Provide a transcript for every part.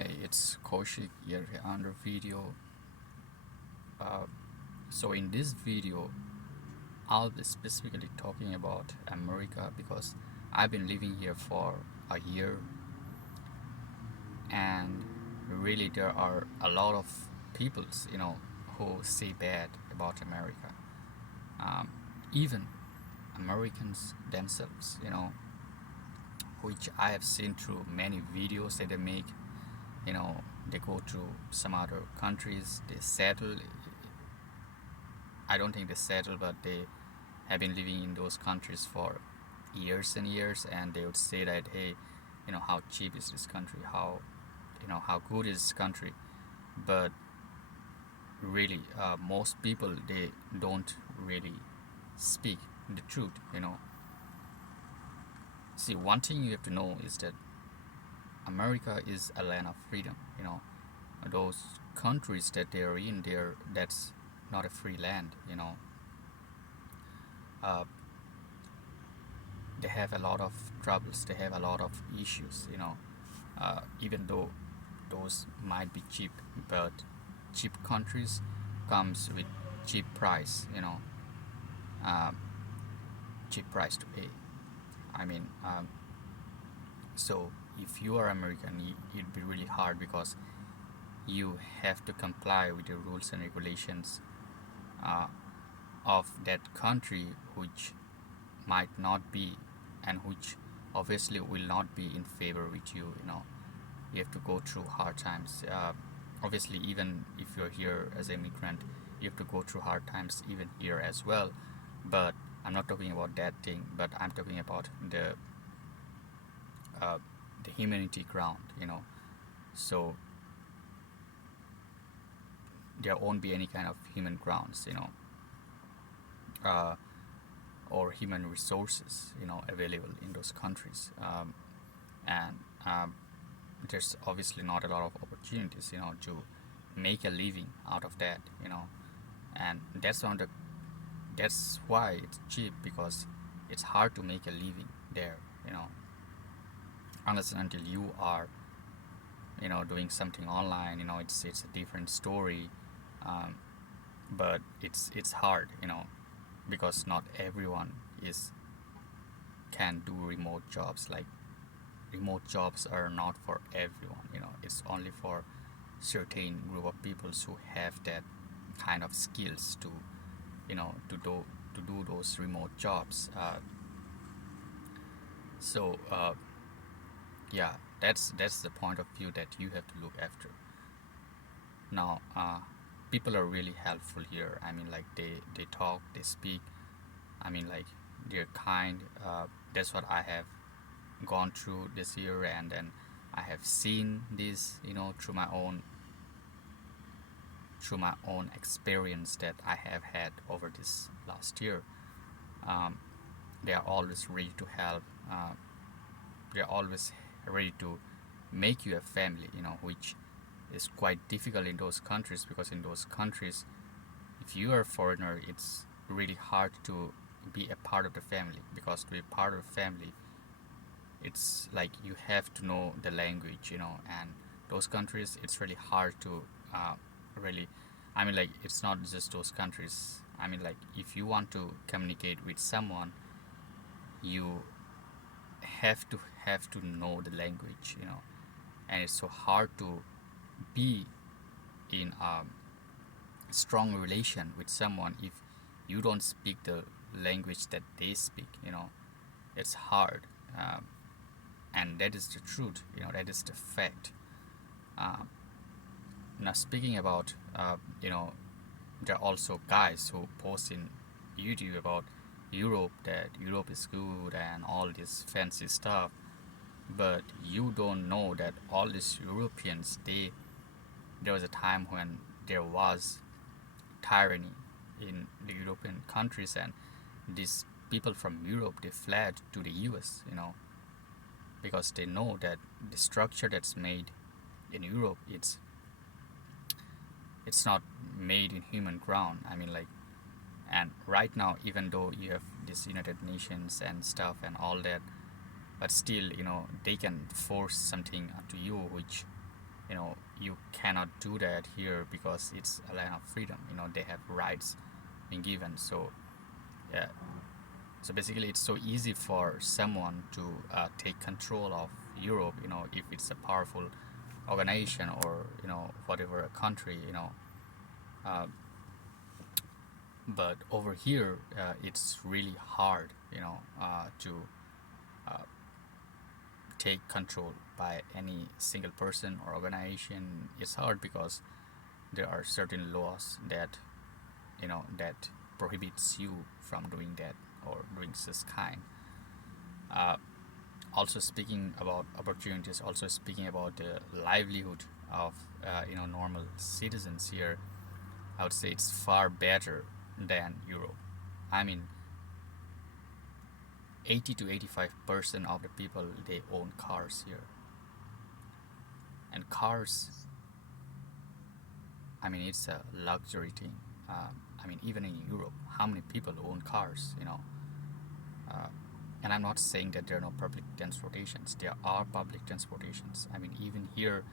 Hey, it's Kaushik here under video. Uh, so in this video, I'll be specifically talking about America because I've been living here for a year, and really there are a lot of peoples, who say bad about America. Um, Even Americans themselves, which I have seen through many videos that they make. They go to some other countries, they settle. I don't think they settle, but they have been living in those countries for years and years, and they would say that, hey, how cheap is this country, how good is this country. But really, most people, they don't really speak the truth. See, one thing you have to know is that America is a land of freedom. Those countries that they're in there, that's not a free land. uh, they have a lot of troubles, they have a lot of issues. Even though those might be cheap, but cheap countries comes with cheap price. uh, Cheap price to pay. I mean, so if you are American, it'd be really hard because you have to comply with the rules and regulations uh, of that country, which might not be, and which obviously will not be in favor with you have to go through hard times. Obviously, even if you're here as an immigrant, you have to go through hard times even here as well. But I'm not talking about that thing, but I'm talking about uh, the humanity ground. So there won't be any kind of human grounds, uh, or human resources, available in those countries. And there's obviously not a lot of opportunities, to make a living out of that. And that's why it's cheap, because it's hard to make a living there, unless and until you are doing something online. It's a different story. um, but it's hard, because not everyone is can do remote jobs. Like, remote jobs are not for everyone. It's only for certain group of people who have that kind of skills to you know to do to do those remote jobs. So yeah, that's the point of view that you have to look after. Now, people are really helpful here. I mean, like, they talk, they speak. I mean, like, they're kind. That's what I have gone through this year, and then I have seen this, through my own experience that I have had over this last year. Um, they are always ready to help. They are always ready to make you a family, which is quite difficult in those countries, because in those countries, if you are a foreigner, it's really hard to be a part of the family, because to be part of the family, it's like you have to know the language, and those countries, it's really hard to really. I mean, like, it's not just those countries. I mean, like, if you want to communicate with someone, you have to know the language, and it's so hard to be in a strong relation with someone if you don't speak the language that they speak. It's hard. um, and that is the truth, that is the fact. uh, Now, speaking about, there are also guys who post in YouTube about Europe, that Europe is good and all this fancy stuff. But you don't know that all these Europeans, there was a time when there was tyranny in the European countries, and these people from Europe, they fled to the US, because they know that the structure that's made in Europe, it's not made in human ground. I mean, like, and right now, even though you have this United Nations and stuff and all that, but still, they can force something to you, which you cannot do that here because it's a land of freedom. They have rights being given. So yeah, so basically it's so easy for someone to take control of Europe, if it's a powerful organization, or whatever country, uh, but over here it's really hard, to uh, take control by any single person or organization. It's hard because there are certain laws that prohibits you from doing that or doing this kind. Uh, Also speaking about opportunities, also speaking about the livelihood of normal citizens here, I would say it's far better than Europe. I mean, 80 to 85% of the people, they own cars here, and cars, I mean, it's a luxury thing. I mean, even in Europe, how many people own cars? Uh, and I'm not saying that there are no public transportations. There are public transportations. I mean, even here,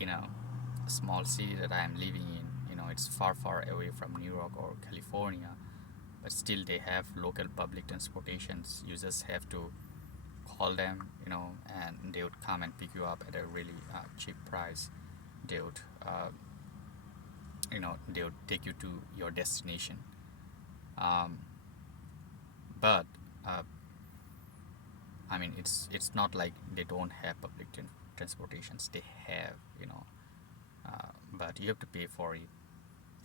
a small city that I am living in, it's far, far away from New York or California, but still they have local public transportations. You just have to call them, and they would come and pick you up at a really cheap price. They would, they would take you to your destination. Um, but I mean, it's not like they don't have public transportations. They have, but you have to pay for it.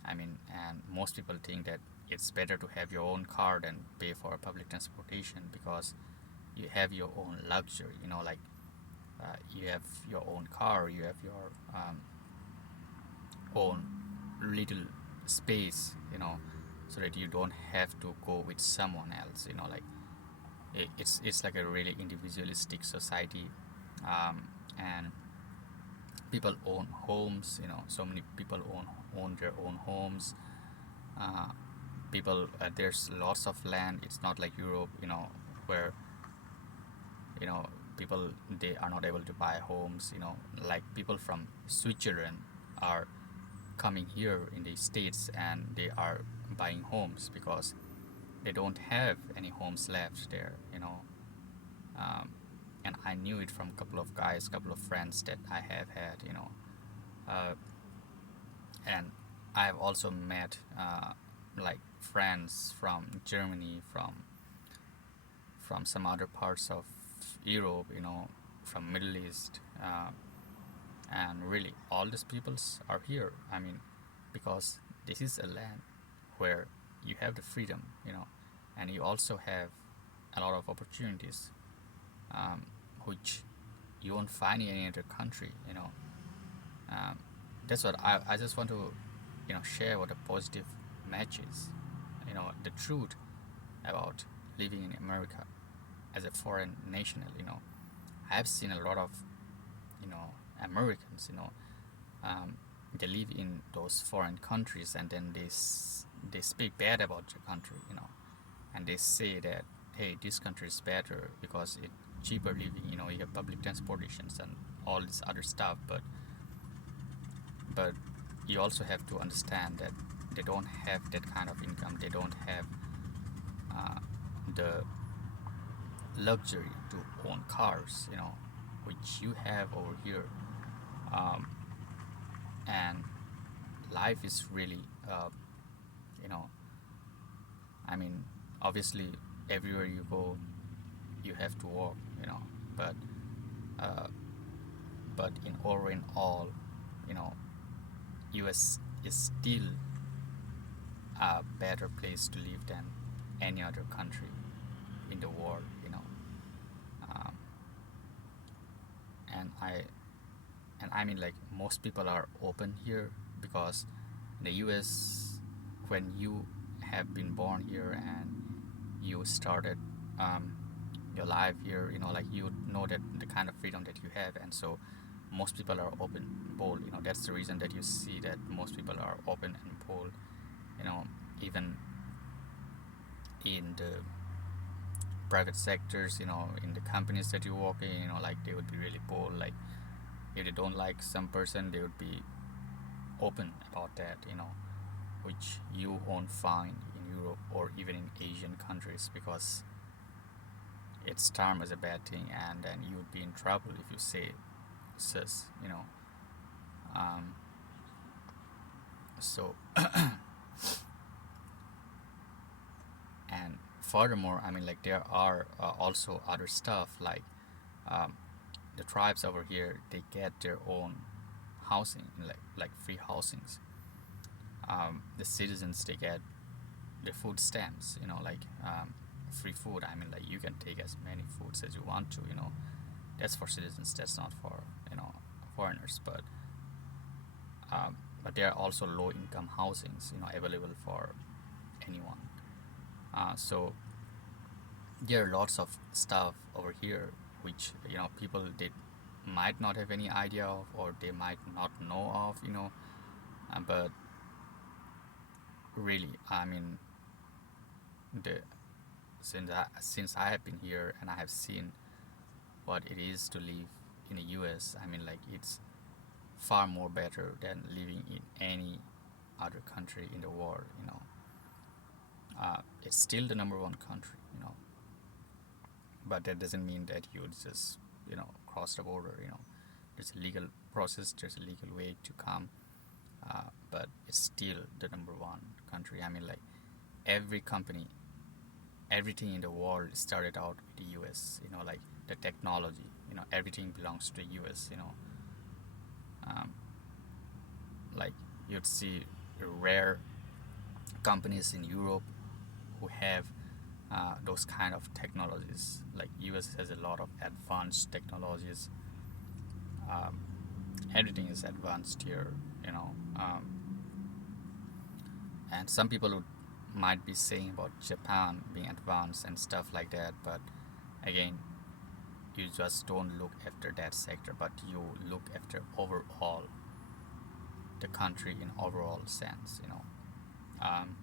I mean, and most people think that it's better to have your own car than pay for public transportation, because you have your own luxury. Like you have your own car, you have your own little space, so that you don't have to go with someone else. Like it's like a really individualistic society, and people own homes. So many people own their own homes. uh, People, there's lots of land. It's not like Europe, where you know people, they are not able to buy homes. Like people from Switzerland are coming here in the States, and they are buying homes because they don't have any homes left there. um, and I knew it from a couple of guys, couple of friends that I have had. Uh, and I've also met like friends from Germany, from some other parts of Europe, from Middle East, and really all these peoples are here. I mean, because this is a land where you have the freedom, and you also have a lot of opportunities, um, which you won't find in any other country. Um, that's what I just want to share what a positive match is. The truth about living in America as a foreign national. I've seen a lot of Americans. Um, they live in those foreign countries, and then they speak bad about your country. And they say that, hey, this country is better because it's cheaper living. You have public transportations and all this other stuff, but you also have to understand that they don't have that kind of income. They don't have the luxury to own cars, which you have over here. Um, and life is really, you know, I mean, obviously, everywhere you go, you have to work, but uh, in all, you know, US is still a better place to live than any other country in the world. Um, and I mean, like, most people are open here because in the US, when you have been born here and you started your life here, like, you know that the kind of freedom that you have, and so most people are open, bold. That's the reason that you see that most people are open and bold. Even in the private sectors, in the companies that you work in, like, they would be really bold, like, if they don't like some person, they would be open about that, which you won't find in Europe or even in Asian countries, because it's termed as a bad thing, and then you would be in trouble if you say cis, um, so and furthermore, I mean, like, there are also other stuff, like um, the tribes over here, they get their own housing, like free housings. The citizens, they get the food stamps, like free food. I mean, like, you can take as many foods as you want to, that's for citizens, that's not for foreigners. But there are also low income housings, available for anyone. So there are lots of stuff over here which, people, they might not have any idea of, or they might not know of, but really, I mean, the since I have been here and I have seen what it is to live in the US, I mean, like, it's far more better than living in any other country in the world. It's still the number one country, but that doesn't mean that you would just, cross the border. There's a legal process, there's a legal way to come, but it's still the number one country. I mean, like, every company, everything in the world started out with the US. Like the technology, everything belongs to the US. Um, like, you'd see rare companies in Europe who have those kind of technologies. Like, US has a lot of advanced technologies. Um, Everything is advanced here, you know. And some people would might be saying about Japan being advanced and stuff like that, but again, you just don't look after that sector, but you look after overall the country in overall sense. Um,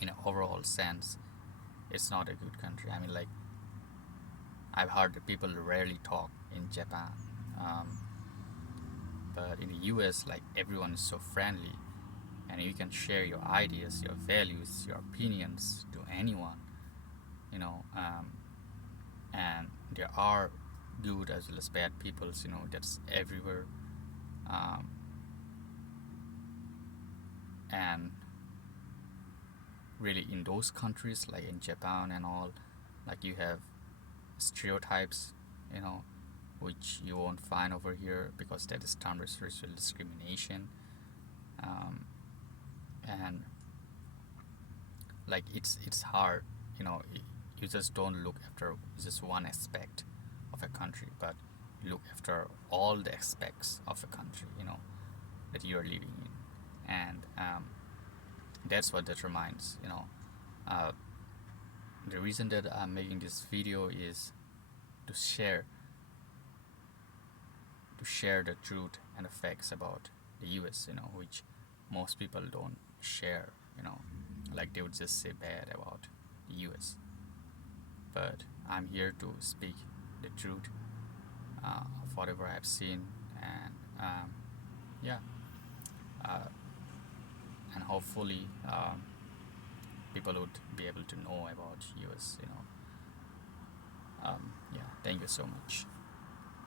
in an overall sense, it's not a good country. I mean, like, I've heard that people rarely talk in Japan, um, but in the US, like, everyone is so friendly, and you can share your ideas, your values, your opinions to anyone. You know, and there are good as well as bad peoples. That's everywhere, um, and really in those countries, like in Japan and all, like, you have stereotypes, you know, which you won't find over here, because that is termed as racial discrimination. um, and like, it's hard, you just don't look after just one aspect of a country, but you look after all the aspects of a country, that you're living in. And that's what determines, uh, the reason that I'm making this video is to share the truth and the facts about the US, which most people don't share. Like, they would just say bad about the US. But I'm here to speak the truth of whatever I've seen, and yeah, uh, and hopefully people would be able to know about US. Yeah. Thank you so much.